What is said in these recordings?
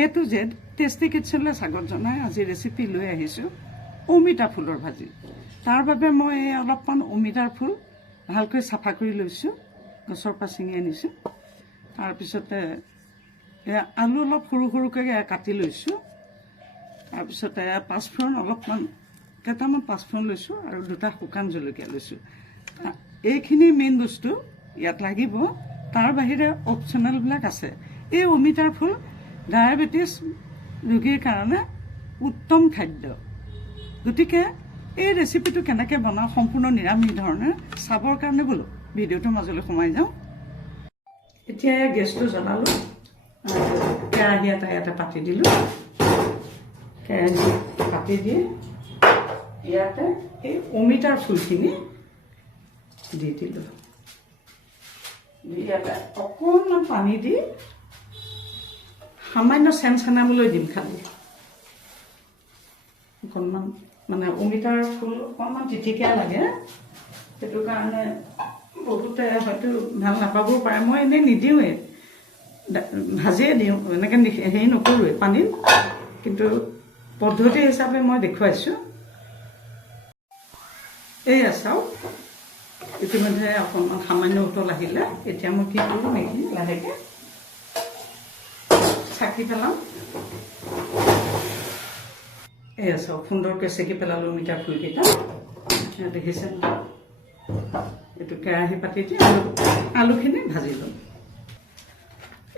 A to Z tasty কিটচেনলৈ স্বাগত জনাই আজি ৰেচিপি লৈ আহিছোঁ অমিতা ফুলৰ ভাজি। তাৰ বাবে মই অলপমান অমিতাৰ ফুল ভালকৈ চাফা কৰি লৈছোঁ, গছৰ পৰা ছিঙি আনিছোঁ। তাৰপিছতে আলু অলপ সৰু সৰুকৈ কাটি লৈছোঁ। তাৰপিছতে পাঁচফোৰণ অলপমান কেইটামান পাঁচফোৰণ লৈছোঁ আৰু দুটা শুকান জলকীয়া লৈছোঁ। এইখিনি মেইন বস্তু ইয়াত লাগিব। তাৰ বাহিৰে অপশ্যনেলবিলাক আছে। এই অমিতাৰ ফুল ডায়েবেটিছ ৰোগীৰ কাৰণে উত্তম খাদ্য। গতিকে এই ৰেচিপিটো কেনেকৈ বনাওঁ সম্পূৰ্ণ নিৰামিষ ধৰণে চাবৰ কাৰণে বোলো ভিডিঅ'টোৰ মাজলৈ সোমাই যাওঁ। এতিয়া গেছটো জ্বলালোঁ, কেৰাহী এটা ইয়াতে পাতি দিলোঁ। কেৰাহী পাতি দি ইয়াতে এই অমিতাৰ ফুলখিনি দি দিলোঁ। ইয়াতে অকণমান পানী দি সামান্য চেনাবলৈ দিম। খালি অকণমান মানে অমিতাৰ ফুল অকণমান তিতিকিয়া লাগে, সেইটো কাৰণে বহুতে হয়তো ভাল নাপাবও পাৰে। মই এনেই নিদিওঁৱেই, ভাজিয়ে দিওঁ, এনেকৈ হেৰি নকৰোঁৱেই পানীত, কিন্তু পদ্ধতি হিচাপে মই দেখুৱাইছোঁ। এয়া চাওক, ইতিমধ্যে অকণমান সামান্য উতল আহিলে। এতিয়া মই কি কৰোঁ, এইখিনি লাহেকৈ চাকি পেলাম। এয়া চাওক, সুন্দৰকৈ চেকি পেলালোঁ অমিতা ফুলকেইটা। দেখিছে, এইটো কেৰাহী পাতি দি আলুখিনি ভাজি ল'ম।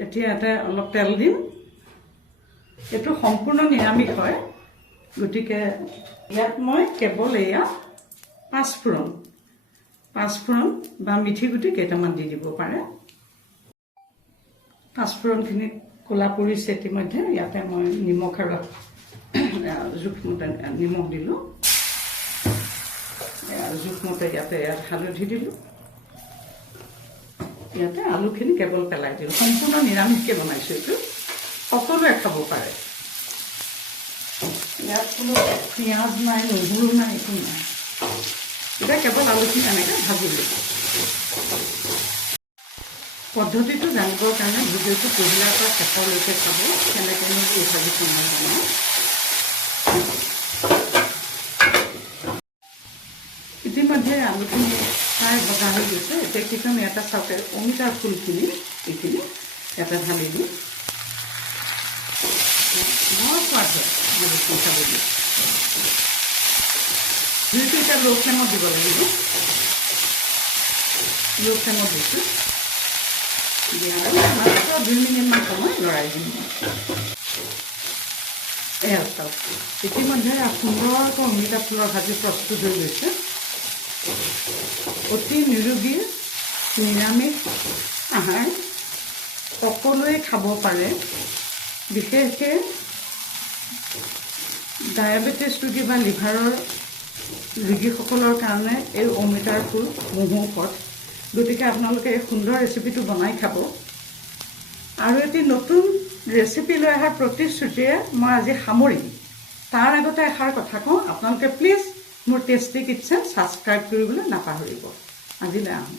এতিয়া ইয়াতে অলপ তেল দিম। এইটো সম্পূৰ্ণ নিৰামিষ হয়, গতিকে ইয়াত মই কেৱল এয়া পাঁচফোৰণ বা মিঠি গুটি কেইটামান দি দিব পাৰে। পাঁচফোৰণখিনি ক'লা পৰিছে ইতিমধ্যে। ইয়াতে মই নিমখ আৰু জোখমতে নিমখ দিলোঁ, জোখমতে ইয়াত হালধি দিলোঁ। ইয়াতে আলুখিনি কেৱল পেলাই দিলোঁ। সম্পূৰ্ণ নিৰামিষকৈ বনাইছোঁ। এইটো সকলোৱে খাব পাৰে। ইয়াত কোনো পিঁয়াজ নাই, নহৰু নাই, একো নাই। এতিয়া কেৱল আলুখিনি এনেকৈ ভাজিলোঁ। পদ্ধতিটো জানিবৰ কাৰণে ভিডিঅ'টো পহিলাৰ পৰা শেষলৈকে চাব, কেনেকৈ এই ভাজিটো মই বনাওঁ। ইতিমধ্যে আলুখিনি প্ৰায় ভজা হৈ গৈছে। এতিয়া কি কৰিম, এটা চাওঁতে অমিতাৰ ফুলখিনি এইখিনি ইয়াতে ঢালি দিম। বৰ সোৱাদ হয় জলকীয়া খাবলৈ। জুইটো এতিয়া ল' ফ্লেমত দিব লাগিব। ল' ফ্লেমত দিছোঁ। মাত্ৰ 2 মিনিটমান সময় লৰাই দিম। এয়া চাওক, ইতিমধ্যে সুন্দৰকৈ অমিতা ফুলৰ ভাজি প্ৰস্তুত হৈ গৈছে। অতি নিৰোগী নিৰামিষ আহাৰ, সকলোৱে খাব পাৰে। বিশেষকৈ ডায়েবেটিছ ৰোগী বা লিভাৰৰ ৰোগীসকলৰ কাৰণে এই অমিতাৰ ফুল মহৌষধ। গতিকে আপোনালোকে এই সুন্দৰ ৰেচিপিটো বনাই খাব। আৰু এটি নতুন ৰেচিপি লৈ অহাৰ প্ৰতিশ্ৰুতিৰে মই আজি সামৰিম। তাৰ আগতে এষাৰ কথা কওঁ, আপোনালোকে প্লিজ মোৰ টেষ্টি কিটচেন ছাবস্ক্ৰাইব কৰিবলৈ নাপাহৰিব। আজিলৈ আহোঁ।